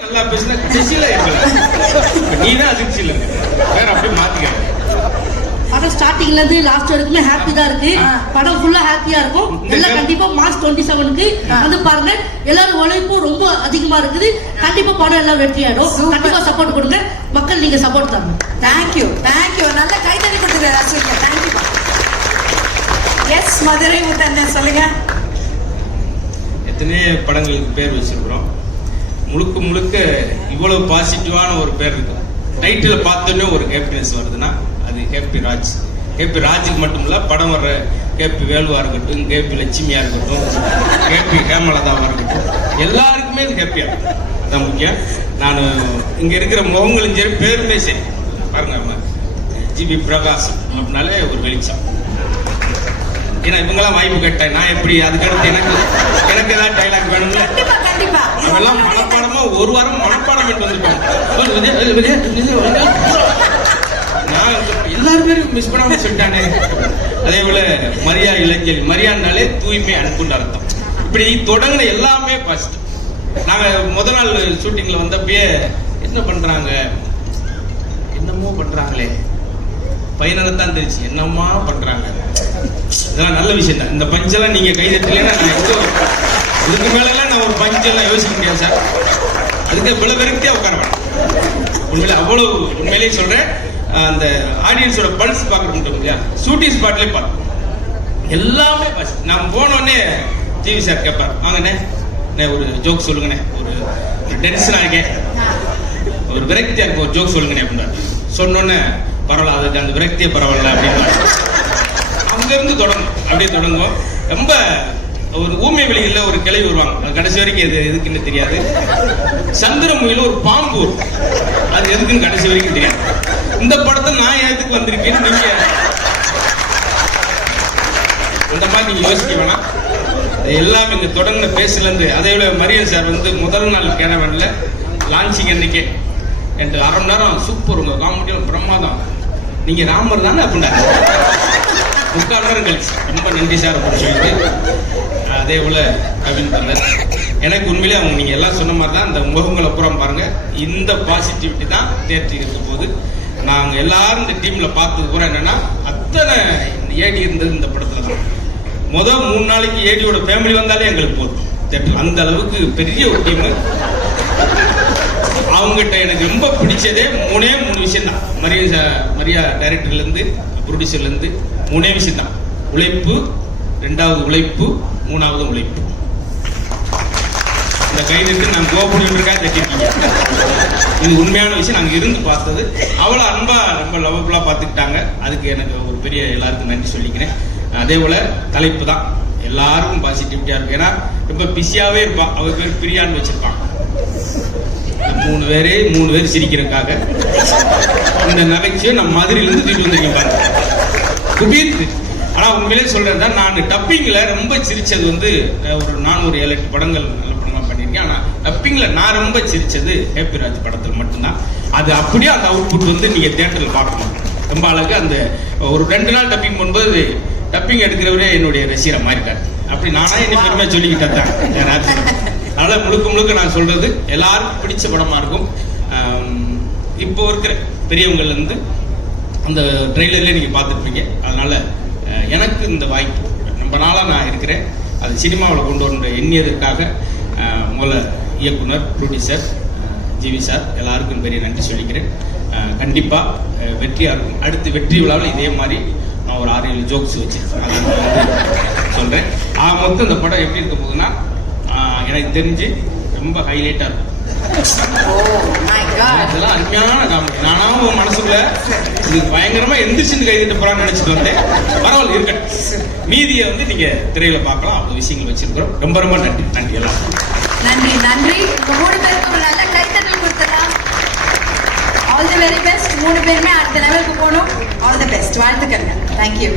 நல்லா பேசினா ஜெசிலா இருக்கலாம். நீ தான் அதிர்ச்சி இல்லை வேற அப்படியே மாத்திக்க. படம் ஸ்டார்டிங்ல இருந்து லாஸ்ட் வரைக்குமே ஹாப்பி தான் இருக்கு. படம் ஃபுல்லா ஹாப்பியா இருக்கும். எல்லாம் கண்டிப்பா மார்ச் 27க்கு வந்து பாருங்க. எல்லாரும் உழைப்பும் ரொம்ப அதிகமா இருக்குது. கண்டிப்பா படம் எல்லாம் வெற்றி ஆயிடும். கண்டிப்பா சப்போர்ட் கொடுங்க மக்கள், நீங்க சப்போர்ட் தாங்க. Thank you thank you. நல்ல கைதறி கொடுத்துருக்காரு அஸ்வின். தேங்க்யூ. எஸ் மதுரை முத்தண்ணன் சொல்லுங்க. எத்தனை படங்களுக்கு பேர் வச்சிருக்கிறோம். முழுக்க முழுக்க இவ்வளவு பாசிட்டிவான ஒரு பேர் இருக்கு. டைட்டில் பார்த்தோன்னே ஒரு ஹாப்பினஸ் வருதுன்னா அது ஹேப்பி ராஜ். ஹேப்பி ராஜுக்கு மட்டும் இல்ல, படம் வர்ற ஹேப்பி வேலுவா இருக்கட்டும், ஹேப்பி லட்சுமியா இருக்கட்டும், ஹேப்பி ஹேமலதாவா இருக்கட்டும், எல்லாருக்குமே இது ஹேப்பியா இருக்கும். அதான் முக்கியம். நான் இங்க இருக்கிற முகங்களும் சரி, பேருமே சரி பாருங்க, ஜிபி பிரகாஷ் அப்படின்னாலே ஒரு வெளிச்சம். ஏன்னா இவங்கெல்லாம் வாய்ப்பு கேட்டேன், நான் எப்படி அதுக்கடுத்து எனக்கு ஏதாவது டைலாக் வேணும்ல. அவெல்லாம் மனப்பாடமா ஒரு வாரம் மனப்பாடம் விட்டு வந்துருப்பாங்க. நான் எல்லாருமே மிஸ் பண்ணாம சொல்லிட்டானே. அதே போல மரியா இளஞ்சலி, மரியானாலே தூய்மை அனுப்புன்னு அர்த்தம். இப்படி தொடங்கின எல்லாமே ஃபர்ஸ்ட். நாங்க முதல் நாள் ஷூட்டிங்ல வந்தப்பயே என்ன பண்றாங்க, என்னமோ பண்றாங்களே, பையனதான் தெரிச்சு என்னமா பண்றாங்க. இதெல்லாம் நல்ல விஷயம் தான். இந்த பஞ்செல்லாம் நீங்க கைதட்டலைன்னா நான் இதுக்கு மேலாம் நான் ஒரு பஞ்செல்லாம் யோசிக்க முடியாது சார். அதுக்கு இவ்வளவு விரக்தியா உட்கார வேண்டாம். உண்மையில அவ்வளவு உண்மையிலேயே சொல்றேன். அந்த ஆடியன்ஸோட பல்ஸ் பார்க்க முடியும் இல்லையா, ஷூட்டிங் ஸ்பாட்லேயே பார்த்தோம் எல்லாமே. நான் போனோடனே டிவி சார் கேட்பார், வாங்கண்ணே ஒரு ஜோக் சொல்லுங்கண்ணே, ஒரு டென்ஷனா இருக்கேன், ஒரு விரக்தியா இருக்கும், ஒரு ஜோக் சொல்லுங்கண்ணே அப்படின்னாரு. சொன்னோன்னே பரவாயில்ல, அதுக்கு அந்த விரக்தியே பரவாயில்ல அப்படின்னு அங்க இருந்து தொடங்கும். அப்படியே தொடங்கும். ரொம்ப ஒரு ஊமை வெளியில ஒரு கிளை வருவாங்க, கடைசி வரைக்கும் எது எதுக்குன்னு தெரியாது. சந்திரமுகில ஒரு பாம்பு வரும், அது எதுக்குன்னு கடைசி வரைக்கும் தெரியாது. இந்த படத்தை நான் எதுக்கு வந்திருக்கேன்னு நீங்க இந்த மாதிரி நீங்க யோசிக்க வேணாம். எல்லாமே இங்க தொடங்கின பேசுல இருந்து, அதே போல மரியன் சார் வந்து முதல் நாள் கேனவன்ல லான்ச்சிங் அன்னைக்கே என்று அரை மணி நேரம் சூப்பர், உங்க காமெடியும் பிரமாதம், நீங்க ராமர் தானே அப்படின்னா 3/4 நேரம் கழிச்சு ரொம்ப நன்றி சார் அப்படின்னு சொல்லிட்டு. அதே போல கவின் தந்தர், எனக்கு உண்மையிலே அவங்க நீங்க எல்லாம் சொன்ன மாதிரி தான். அந்த முகங்களை புறம் பாருங்க, இந்த பாசிட்டிவிட்டி தான் தேர்ச்சி இருக்கும் போது நாங்க எல்லாரும் இந்த டீம்ல பார்த்தது கூட என்னன்னா, அத்தனை ஏடி இருந்தது இந்த படத்துல தான். முதல் 3 நாளைக்கு ஏடியோட ஃபேமிலி வந்தாலே எங்களுக்கு போதும் தேட்டர். அந்த அளவுக்கு பெரிய ஒரு டீம். அவங்ககிட்ட எனக்கு ரொம்ப பிடிச்சதே 3 விஷயம் தான். மரியா டைரக்டர்ல இருந்து ப்ரொடியூசர்ல இருந்து 3 விஷயம் தான். உழைப்பு, 2வது உழைப்பு, 3வது உழைப்பு. இந்த கைதுக்கு நான் கோபுரிக்கா தட்டிருக்கீங்க. இது உண்மையான விஷயம். நாங்க இருந்து பார்த்தது அவ்வளவு அன்பா ரொம்ப லவபுல்லா பார்த்துக்கிட்டாங்க. அதுக்கு எனக்கு ஒரு பெரிய எல்லாருக்கும் நன்றி சொல்லிக்கிறேன். அதே போல தலைப்பு தான் எல்லாருக்கும் பாசிட்டிவிட்டியா இருக்கு. ஏன்னா ரொம்ப பிஸியாவே இருப்பான். அவர் பேர் பிரியான்னு வச்சிருப்பான். 3 பேர் சிரிக்கிறதுக்காக இந்த நகைச்சுவை நம்ம மதுரையில இருந்து தூக்கிட்டு வந்திருக்கேன் குபீர். ஆனா உண்மையிலே சொல்றேன், நான் டப்பிங்ல ரொம்ப சிரிச்சது வந்து ஒரு 407-8 படங்கள் நல்ல படமா பண்ணிருக்கேன். ஆனா டப்பிங்ல நான் ரொம்ப சிரிச்சது ஹேப்பி ராஜ் படத்துல மட்டும்தான். அது அப்படியே அந்த அவுட்புட் வந்து நீங்க தியேட்டர்ல பார்க்கணும். ரொம்ப அழகு. அந்த ஒரு 2 நாள் டப்பிங் பண்ணும்போது டப்பிங் எடுக்கிறவரே என்னுடைய ரசிகரா மாறிட்டாரு. அப்படி நானா என்ன பெருமையா சொல்லிக்கிட்டேன். அதனால முழுக்க நான் சொல்றது எல்லாருக்கும் பிடிச்ச படமா இருக்கும். இப்போ இருக்கிற பெரியவங்கள்ல இருந்து அந்த ட்ரெய்லர்ல நீங்க பார்த்துருப்பீங்க. அதனால எனக்கு இந்த வாய்ப்பு ரொம்ப நாளா நான் இருக்கிறேன். அது சினிமாவில் கொண்டு வர எண்ணியதற்காக முதல்ல இயக்குனர், ப்ரொடியூசர் ஜிவி சார் எல்லாருக்கும் பெரிய நன்றி சொல்லிக்கிறேன். கண்டிப்பா வெற்றியா இருக்கும். அடுத்து வெற்றி விழாவில் இதே மாதிரி நான் ஒரு 6-7 ஜோக்ஸ் வச்சிருக்கேன். சொல்றேன். மொத்தம் இந்த படம் எப்படி இருக்க போகுதுன்னா, எனக்கு தெரிஞ்சு ரொம்ப ஹைலைட்டா இருக்கும். இதெல்லாம் அருமையான காமெடி. நானும் மனசுக்குள்ள இது பயங்கரமா எந்திரிச்சு கைதிட்டு போறான்னு நினைச்சிட்டு வந்தேன். பரவாயில்ல இருக்கட்டும். மீதியை வந்து நீங்க திரையில பார்க்கலாம். அவ்வளவு விஷயங்கள் வச்சிருக்கிறோம். ரொம்ப நன்றி. நன்றி எல்லாம். நன்றி நன்றி. 3 பேருக்கும் நல்ல கைத்தட்டல் கொடுத்தலாம். All the very best. 3 பேருமே அடுத்த லெவலுக்கு போகணும். All the best. வாழ்த்துக்கள். தேங்க்யூ.